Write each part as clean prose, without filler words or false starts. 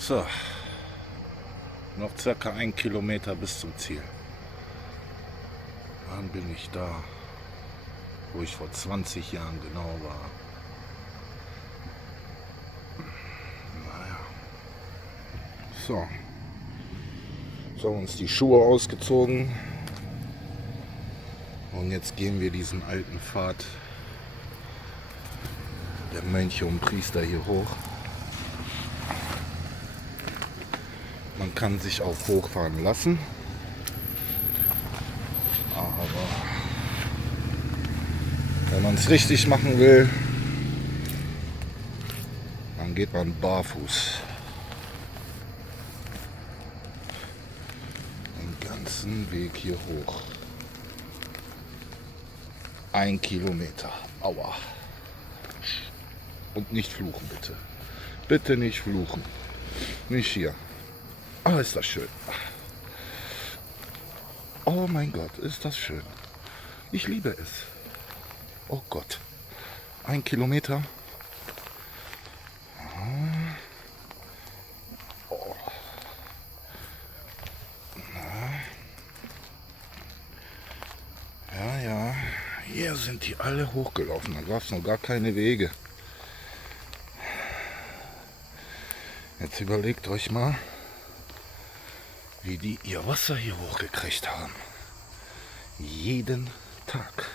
So, noch circa 1 Kilometer bis zum Ziel. Dann bin ich da, wo ich vor 20 Jahren genau war. Naja. So. So, uns die Schuhe ausgezogen. Und jetzt gehen wir diesen alten Pfad der Mönche und Priester hier hoch. Man kann sich auch hochfahren lassen. Aber wenn man es richtig machen will, dann geht man barfuß den ganzen Weg hier hoch. 1 Kilometer. Aua. Und nicht fluchen, bitte. Bitte nicht fluchen. Nicht hier. Ah, ist das schön. Oh mein Gott, ist das schön. Ich liebe es. Oh Gott. 1 Kilometer. Oh. Ja, ja. Hier sind die alle hochgelaufen. Da gab es noch gar keine Wege. Jetzt überlegt euch mal, wie die ihr Wasser hier hochgekriegt haben. Jeden Tag.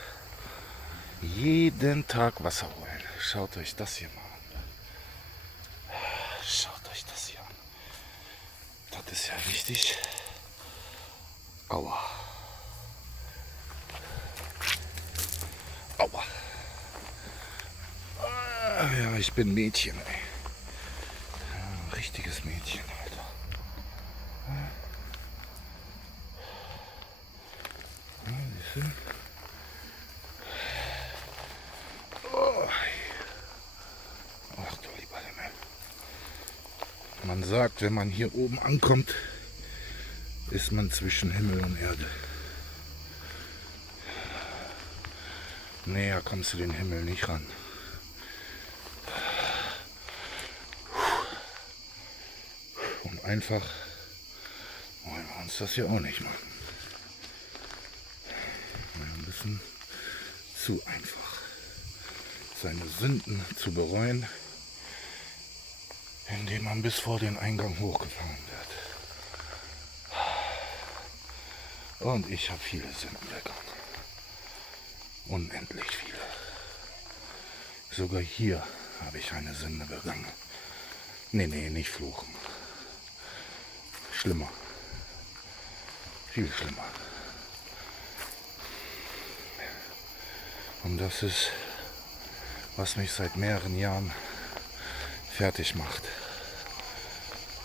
Jeden Tag Wasser holen. Schaut euch das hier mal an. Schaut euch das hier an. Das ist ja richtig. Aua. Aua. Ja, ich bin Mädchen, ey. Ein richtiges Mädchen, Alter. Ja, siehst du? Oh. Ach du lieber Himmel. Man sagt, wenn man hier oben ankommt, ist man zwischen Himmel und Erde. Näher kommst du den Himmel nicht ran. Und einfach wollen wir uns das hier auch nicht machen. Ein bisschen zu einfach. Seine Sünden zu bereuen, indem man bis vor den Eingang hochgefahren wird. Und ich habe viele Sünden begangen. Unendlich viele. Sogar hier habe ich eine Sünde begangen. Nee, nicht fluchen. Schlimmer. Viel schlimmer. Und das ist, was mich seit mehreren Jahren fertig macht.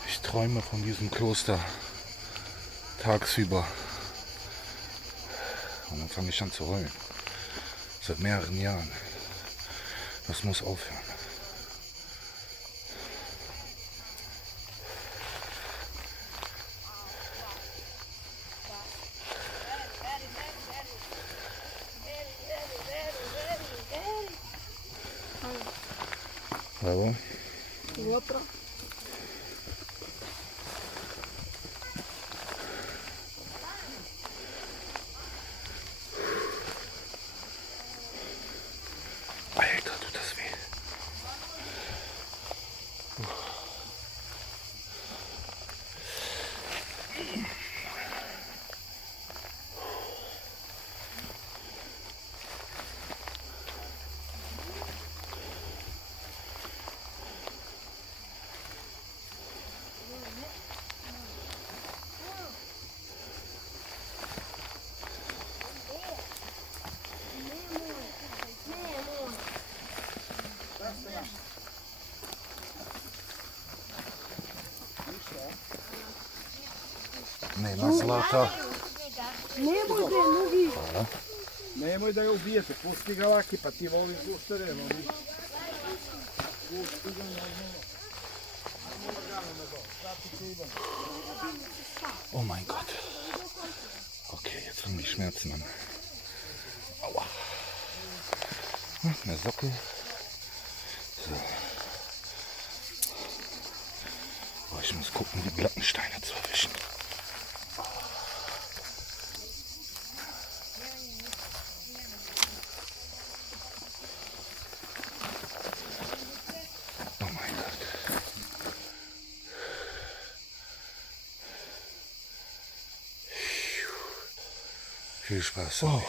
Ich träume von diesem Kloster tagsüber. Und dann fange ich an zu heulen. Seit mehreren Jahren. Das muss aufhören. Warum? GoPro. Alter, tut das weh. Ne, maslata. Nemoj da je nugi. Nemoj da ga ubijete, pusti ga laki, pa ti voli guštere. Pusti ga normalno. Oh mein Gott. Okay, jetzt fangen die Schmerzen an. Aua. Eine Socke. So. Oh, ich Ich muss gucken, die glatten Steine zu erwischen. Oh mein Gott. Viel Spaß. Oh.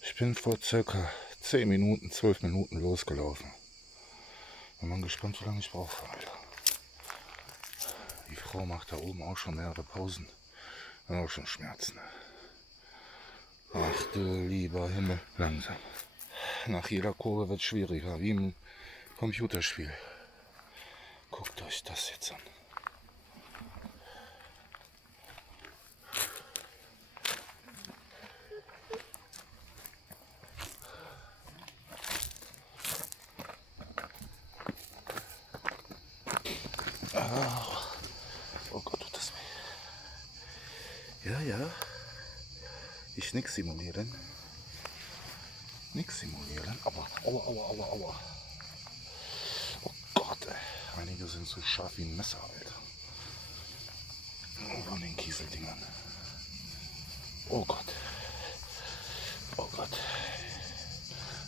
Ich bin vor circa 10 Minuten, 12 Minuten losgelaufen. Bin mal gespannt, wie lange ich brauche, Alter. Die Frau macht da oben auch schon mehrere Pausen. Hat auch schon Schmerzen. Ach du lieber Himmel. Langsam. Nach jeder Kurve wird es schwieriger, wie im Computerspiel. Guckt euch das jetzt an. Oh Gott, tut das weh. Ja, ja. Ich nix simulieren. Nix simulieren. Aua, aua, aua, aua, aua. Oh Gott, ey. Einige sind so scharf wie ein Messer, Alter. Oh, von den Kieseldingern. Oh Gott. Oh Gott.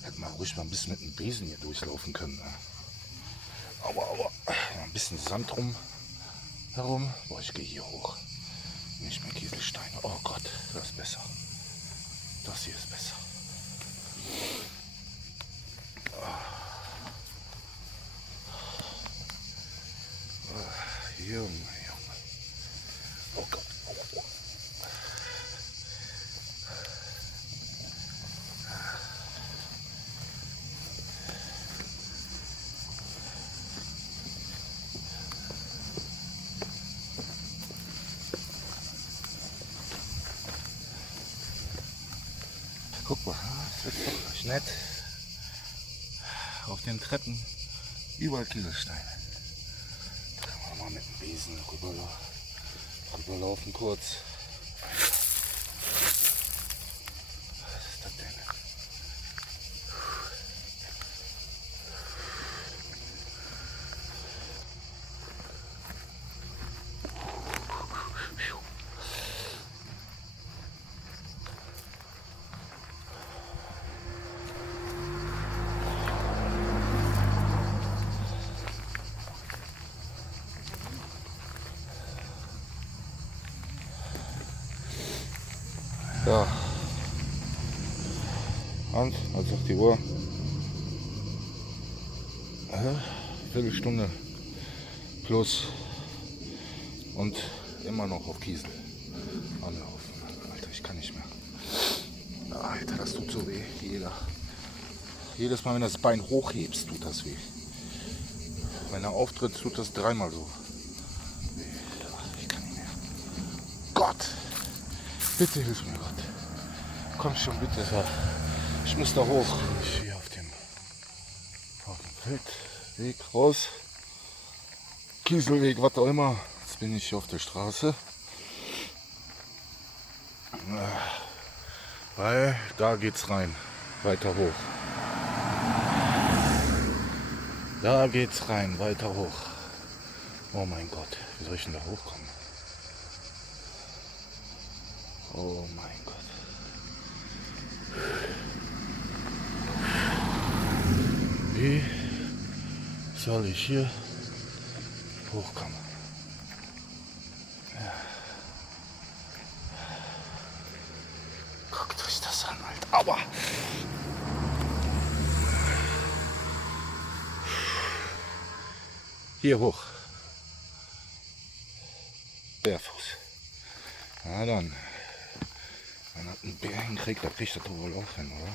Hätte man ruhig mal ein bisschen mit dem Besen hier durchlaufen können. Ne? Aua, aua. Ein bisschen Sand herum. Boah, ich gehe hier hoch. Nicht mehr Kieselsteine. Oh Gott, das ist besser. Das hier ist besser. Junge, Junge. Oh Gott. Oh. Guck mal, es wird doch gleich nett. Auf den Treppen überall Kieselsteine. Da kann man mal mit dem Besen rüberlaufen kurz. Was ist das denn? Ja. Und, was sagt die Uhr? Viertelstunde plus und immer noch auf Kiesel anlaufen. Alter, ich kann nicht mehr. Alter, das tut so weh. Jedes Mal, wenn du das Bein hochhebst, tut das weh. Wenn er auftritt, tut das dreimal so. Ich kann nicht mehr. Gott! Bitte hilf mir, Gott. Komm schon, bitte. Ich muss da hoch. Ich hier auf dem Feldweg raus. Kieselweg, was auch immer. Jetzt bin ich hier auf der Straße. Weil da geht's rein. Weiter hoch. Da geht's rein. Weiter hoch. Oh mein Gott. Wie soll ich denn da hochkommen? Oh mein Gott. Wie soll ich hier hochkommen? Ja. Guckt euch das an, Alter. Aua! Hier hoch. Bärfuß. Na dann. Wenn man einen Bär hinkriegt, dann kriegt das doch wohl auch hin, oder?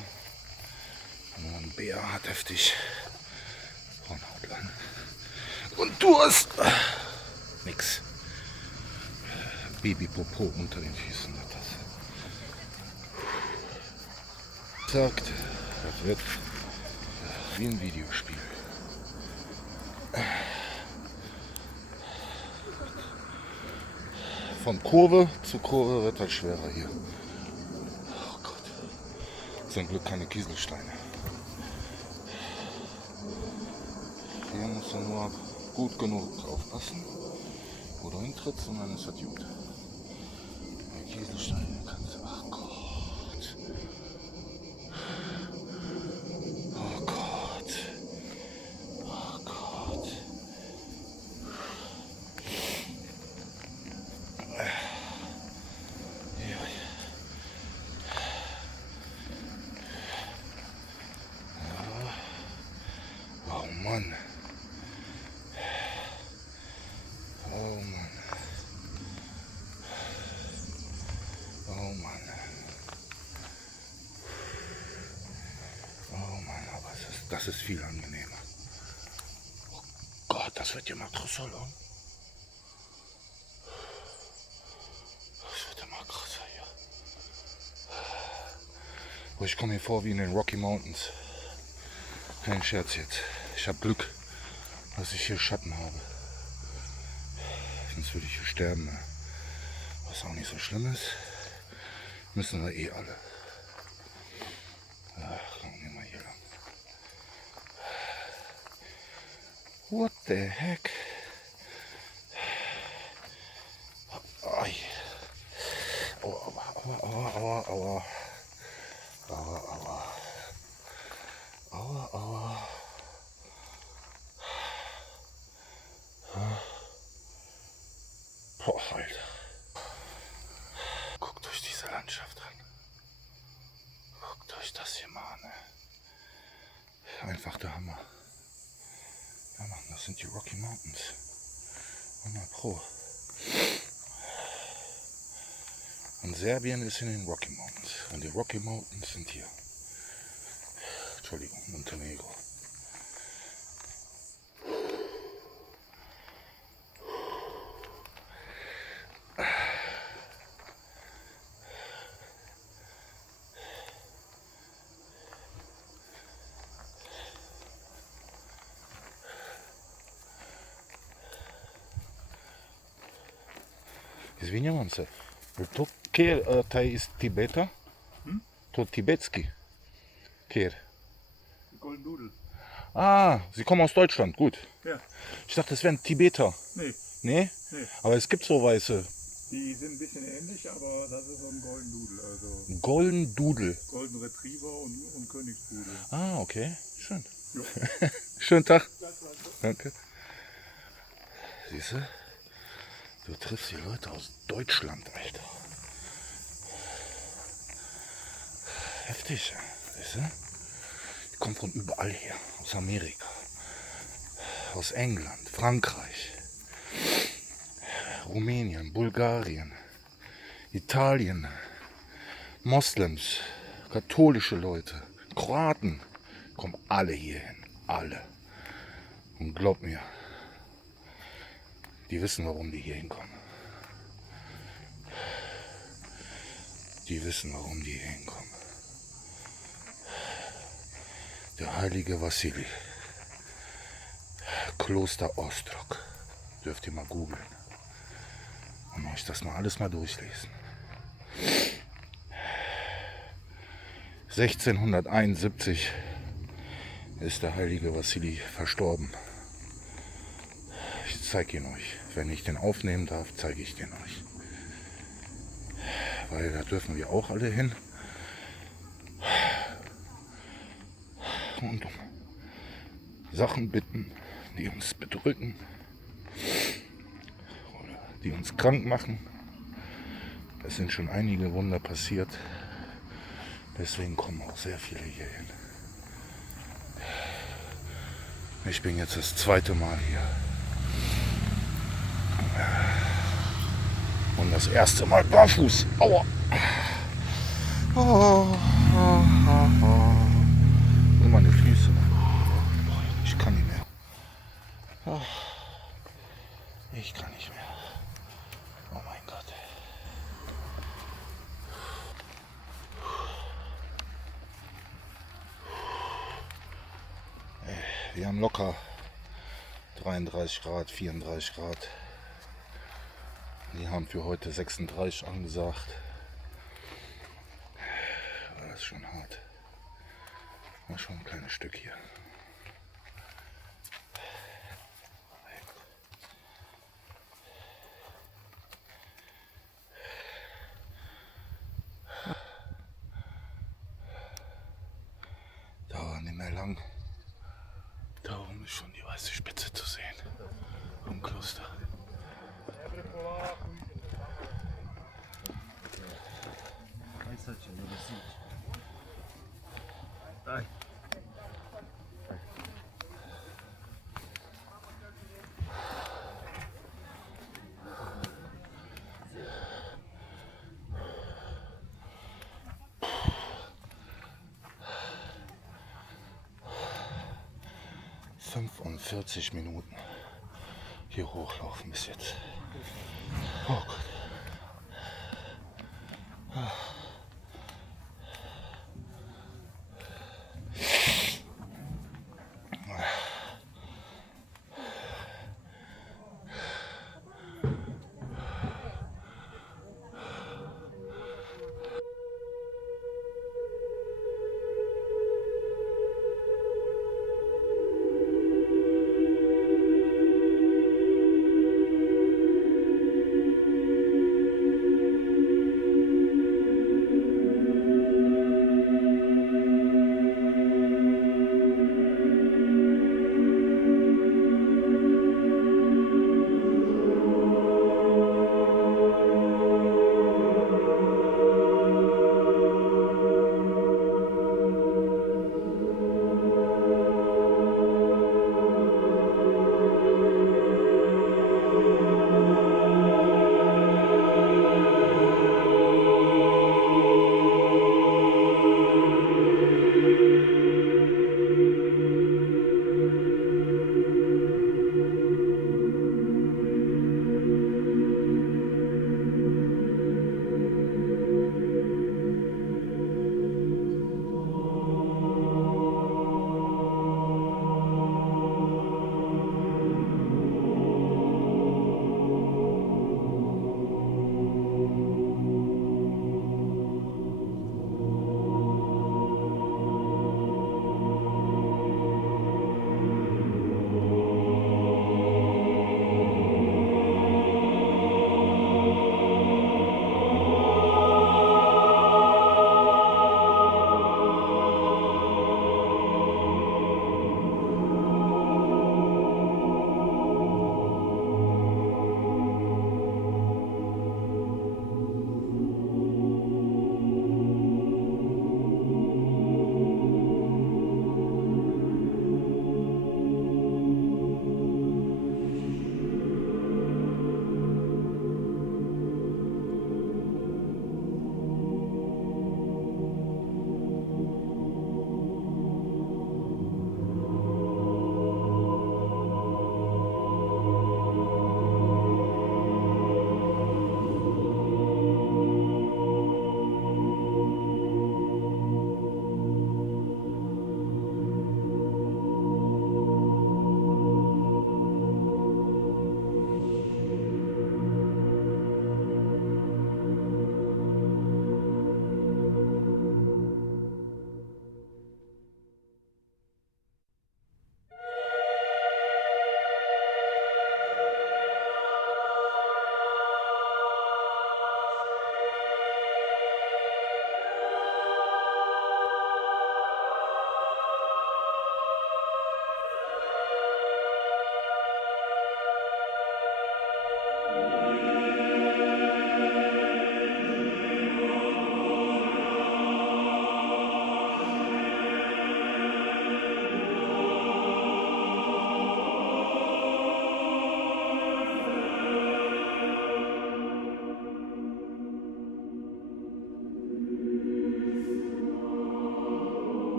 Wenn man einen Bär hat, heftig. Hornhautlein. Und Durst! Nix. Babypopo unter den Füßen. Das sagt, das wird wie ein Videospiel. Von Kurve zu Kurve wird das schwerer hier. Oh Gott. Zum Glück keine Kieselsteine. Hier muss musst du nur gut genug aufpassen, wo du hintrittst und dann ist das gut. Der Kieselsteine kannst du, ach Gott. Oh Gott. Oh Gott. Ja. Oh Mann. Oh Mann. Oh Mann. Oh Mann, aber das ist viel angenehmer. Oh Gott, das wird ja mal krasser, oder? Das wird immer krasser hier. Oh, ich komme mir vor wie in den Rocky Mountains. Kein Scherz jetzt. Ich habe Glück, dass ich hier Schatten habe. Sonst würde ich hier sterben. Ne? Was auch nicht so schlimm ist. Müssen wir eh alle. Ach, komm, gehen wir hier lang. What the heck? Ai. Aua, aua, aua, aua, aua. Aua, aua. Aua, aua. Boah, Alter. Guckt euch diese Landschaft an. Guckt euch das hier mal an. Einfach der Hammer. Ja, Mann, das sind die Rocky Mountains. 100 Pro. Und Serbien ist in den Rocky Mountains. Und die Rocky Mountains sind hier. Entschuldigung, Montenegro. Извинявам се. To kjer taj iz Tibeta? To tibetski. Kjer? Golden Doodle. Ah, Sie kommen aus Deutschland, gut. Ja. Ich dachte, das wären Tibeter. Nee, Nee? nee. Aber es gibt so weiße. Die sind ein bisschen ähnlich, aber das ist so ein Golden Doodle. Also Golden Doodle. Golden Retriever und Königspudel. Ah, okay. Schön. Jo. Schönen Tag. Danke. Siehst du? Du triffst die Leute aus Deutschland, Alter. Heftig, siehst du? Die kommen von überall her. Aus Amerika, aus England, Frankreich, Rumänien, Bulgarien, Italien, Moslems, katholische Leute, Kroaten, kommen alle hier hin. Alle. Und glaub mir, die wissen, warum die hier hinkommen. Die wissen, warum die hier hinkommen. Der heilige Wassili. Kloster Ostrog. Dürft ihr mal googeln. Und euch das mal alles mal durchlesen. 1671 ist der heilige Wassili verstorben. Ich zeige ihn euch. Wenn ich den aufnehmen darf, zeige ich den euch. Weil da dürfen wir auch alle hin. Und um Sachen bitten, die uns bedrücken oder die uns krank machen. Es sind schon einige Wunder passiert. Deswegen kommen auch sehr viele hier hin. Ich bin jetzt das zweite Mal hier. Und das erste Mal barfuß. Aua! Und meine Füße. Ich kann nicht mehr. Ich kann nicht mehr. Oh mein Gott. Wir haben locker 33 Grad, 34 Grad. Die haben für heute 36 angesagt. Das ist schon hart. War schon ein kleines Stück hier. 45 Minuten hier hochlaufen bis jetzt. Oh Gott.